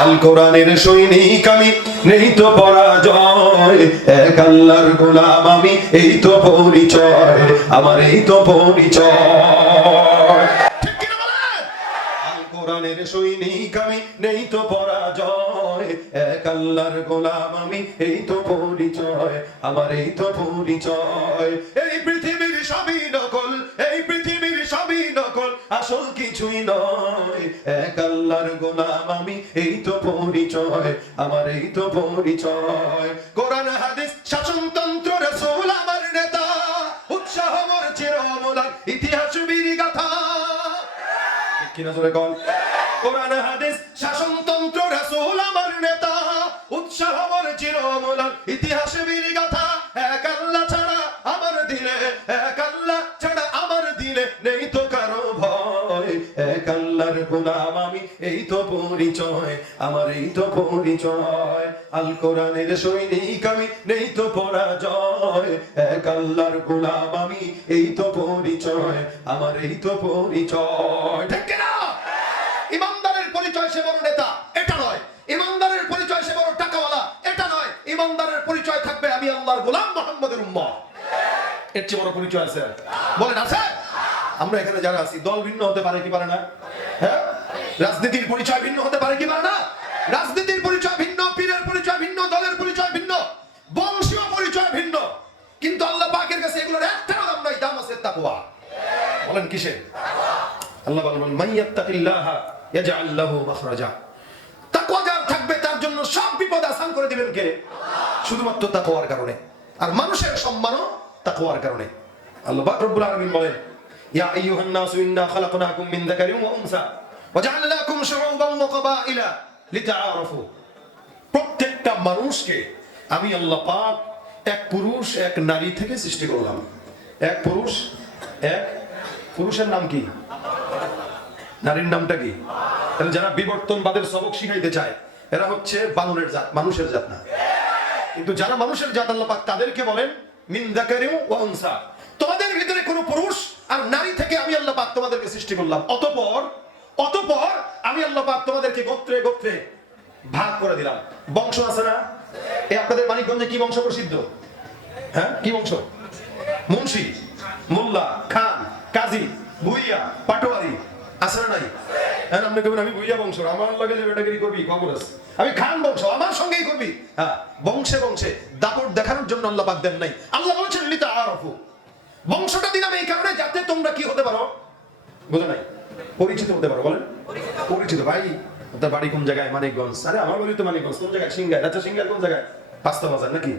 আল কোরআনের সৈনিক আমি, নেই তো পরাজয়, এক আল্লাহর গোলাম আমি, এই তো পরিচয়, আমার এই তো পরিচয়। ঠিক কিনা বলেন? আল কোরআনের সৈনিক আমি, নেই তো পরাজয়, এক আল্লাহর গোলাম আমি, এই তো পরিচয়, আমার এই তো পরিচয়। এই পৃথিবীর সবই নকল, এই পৃথিবীর সবই নকল, আসল কিছুই নয়, এক আল্লাহর গোলাম আমি, এই তো পরিচয়, আমার এই তো পরিচয়। কোরআন হাদিস শাসনতন্ত্র রাসূল আমার নেতা, উৎসাহ মোর চিরমূলার ইতিহাস বীর গাথা। ঠিক কিনা জোরে কোন? কোরআন হাদিস শাসনতন্ত্র রাসূল আমার নেতা, উৎসাহ মোর চিরমূলার ইতিহাস বীর গাথা। এক আল্লাহ ছাড়া আমার দিলে, এক আল্লাহ ছাড়া আমার দিলে নেই তো কারো ভয়, এক আল্লাহর গোলাম আমি, এই তো পরিচয়, আমার এই তো পরিচয়। আল কোরআনের সৈনিক আমি, নেই তো পরাজয়, এক আল্লাহর গোলাম আমি, এই তো পরিচয়, আমার এই তো পরিচয়। ঠিক কিনা? ইমানদারের পরিচয় সে বড় নেতা, এটা নয়। ইমানদারের পরিচয় সে বড় টাকাওয়ালা, এটা নয়। ইমানদারের পরিচয় থাকবে আমি আল্লাহর গোলাম, মুহাম্মাদের উম্মত। এর চেয়ে বড় পরিচয় আছে? বলেন আছে? আমরা এখানে যারা আছি, দল ভিন্ন হতে পারে কি পারে না? হ্যাঁ, রাজনীতির পরিচয় ভিন্ন হতে পারে কি পারে না? রাজনীতির পরিচয় ভিন্ন, পীরের পরিচয় ভিন্ন, দলের পরিচয় ভিন্ন, বংশীয় পরিচয় ভিন্ন, কিন্তু আল্লাহ পাকের কাছে এগুলোর একটাও দাম নাই। দাম আছে তাকওয়া। বলেন কিসে? আল্লাহ বলেন মাইয়াত্তাকিল্লাহা ইয়াজআল লাহু মাখরাজা। তাকওয়া যার থাকবে তার জন্য সব বিপদ আসান করে দিবেন কে? শুধুমাত্র তাকওয়ার কারণে। আর মানুষের সম্মানও তাকওয়ার কারণে। আল্লাহ পাক রব্বুল আলামিন বলেন ইয়া আইয়ুহান নাসু ইন্না খালাকনাকুম মিন যাকারিন ওয়া উনসা ওয়া জাআলনাকুম শুউবান ওয়া ক্বাবাইলা লিতাআরাফু। প্রত্যেকটা মানুষকে আমি আল্লাহ পাক এক পুরুষ এক নারী থেকে সৃষ্টি করলাম। এক পুরুষ এক, পুরুষের নাম কি? নারীর নামটা কি? তাহলে যারা বিবর্তনবাদের সবক শিখাইতে চায় এরা হচ্ছে বানরের জাত, মানুষের জাত না। কিন্তু যারা মানুষের জাত আল্লাহ পাক তাদেরকে বলেন মিন যাকারিন ওয়া উনসা। তোমাদের ভিতরে কোন পুরুষ আর নারী থেকে আমি আল্লাহ পাক তোমাদেরকে সৃষ্টি করলাম। অতঃপর আমি আল্লাহ পাক তোমাদেরকে গোত্রে গোত্রে ভাগ করে দিলাম। বংশ আছে না? এই আপনাদের মানিকগঞ্জে কি বংশ প্রসিদ্ধ? হ্যাঁ, কি বংশ? মুন্সি, মোল্লা, খান, কাজী, ভুইয়া, পাটোয়ারি আছে না নাই? হ্যাঁ, আপনি কবেন আমি ভুইয়া বংশ, আমার লাগে বেটাগিরি করবি, খবর আছে। আমি খান বংশ, আমার সঙ্গেই করবি। হ্যাঁ, বংশে বংশে দাপট দেখানোর জন্য আল্লাহ পাক দেন নাই। আল্লাহ বলেছেন লিতাআরাফু। বংশটা দিলাম এই কারণে যাতে তোমরা কি হতে পারো? বুঝো নাই? পরিচিত হতে পারো। বলেন পরিচিত। ভাই তার বাড়ি কোন জায়গায়? মানিকগঞ্জ। আরে আমার বাড়ি তো মানিকগঞ্জ। কোন জায়গায়? সিংগায়। আচ্ছা সিংগায় কোন জায়গায়? পাঁচটা বাজার নাকি?